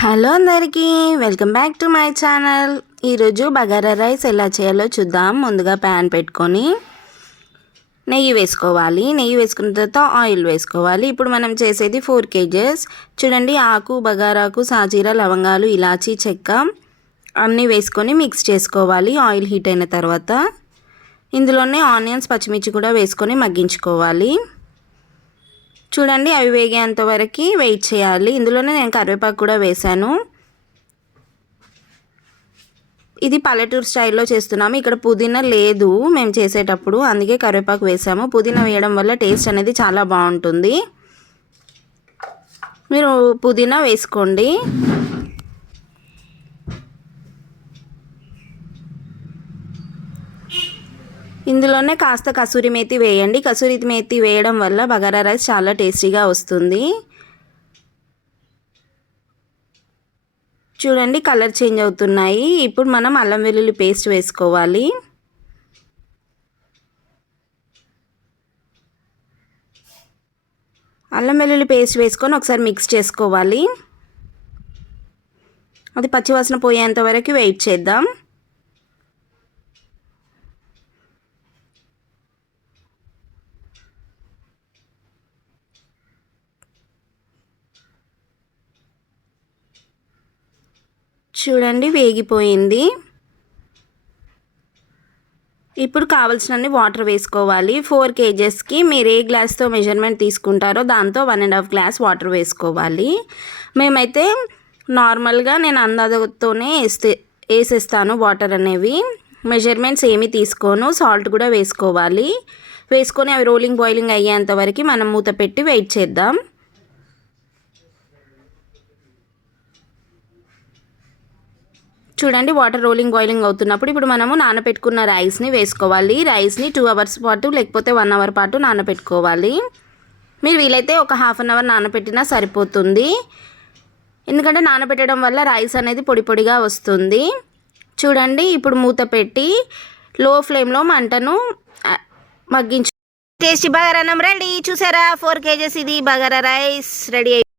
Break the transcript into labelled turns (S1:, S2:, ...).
S1: Hello అందరికీ welcome back to my channel. ఈరోజు bagara rice ఎలా చేయాలో చూద్దాం. ముందుగా ప్యాన్ పెట్టుకొని నెయ్యి వేసుకోవాలి. నెయ్యి వేసుకున్న తర్వాత ఆయిల్ వేసుకోవాలి. ఇప్పుడు మనం చేసేది ఫోర్ కేజెస్. చూడండి ఆకు బగారాకు సాజీర లవంగాలు ఇలాచీ చెక్క అన్నీ వేసుకొని మిక్స్ చేసుకోవాలి. ఆయిల్ హీట్ అయిన తర్వాత ఇందులోనే ఆనియన్స్ పచ్చిమిర్చి కూడా వేసుకొని మగ్గించుకోవాలి. చూడండి అవి వేగేంత వరకు వెయిట్ చేయాలి. ఇందులోనే నేను కరివేపాకు కూడా వేశాను. ఇది పల్లెటూరు స్టైల్లో చేస్తున్నాము. ఇక్కడ పుదీనా లేదు మేము చేసేటప్పుడు. అందుకే కరివేపాకు వేసాము. పుదీనా వేయడం వల్ల టేస్ట్ అనేది చాలా బాగుంటుంది. మీరు పుదీనా వేసుకోండి. ఇందులోనే కాస్త కసూరి మేతి వేయండి. కసూరి మేతి వేయడం వల్ల బగారా రైస్ చాలా టేస్టీగా వస్తుంది. చూడండి కలర్ చేంజ్ అవుతున్నాయి. ఇప్పుడు మనం అల్లం వెల్లుల్లి పేస్ట్ వేసుకోవాలి. అల్లం వెల్లుల్లి పేస్ట్ వేసుకొని ఒకసారి మిక్స్ చేసుకోవాలి. అది పచ్చివాసన పోయేంత వరకు వెయిట్ చేద్దాం. చూడండి వేగిపోయింది. ఇప్పుడు కావలసినన్ని వాటర్ వేసుకోవాలి. ఫోర్ కేజెస్కి మీరు ఏ గ్లాస్తో మెజర్మెంట్ తీసుకుంటారో దాంతో one and half glass water వేసుకోవాలి. మేమైతే నార్మల్గా నేను అందాజతోనే వేస్తే వేసేస్తాను వాటర్ అనేవి. మెజర్మెంట్స్ ఏమి తీసుకోను సాల్ట్ కూడా వేసుకోవాలి. వేసుకొని అవి రోలింగ్ బాయిలింగ్ అయ్యేంత వరకు మనం మూత పెట్టి వెయిట్ చేద్దాం. చూడండి వాటర్ రోలింగ్ బాయిలింగ్ అవుతున్నప్పుడు ఇప్పుడు మనము నానబెట్టుకున్న రైస్ని వేసుకోవాలి. రైస్ని టూ అవర్స్ పాటు లేకపోతే వన్ అవర్ పాటు నానబెట్టుకోవాలి మీరు వీలైతే ఒక హాఫ్ అన్ అవర్ నానబెట్టినా సరిపోతుంది. ఎందుకంటే నానబెట్టడం వల్ల రైస్ అనేది పొడి పొడిగా వస్తుంది. చూడండి ఇప్పుడు మూత పెట్టి లో ఫ్లేమ్లో మంటను మగ్గించు టేస్టీ బగారా అన్నం రెడీ చూసారా? ఫోర్ కేజెస్ ఇది బగారా రైస్ రెడీ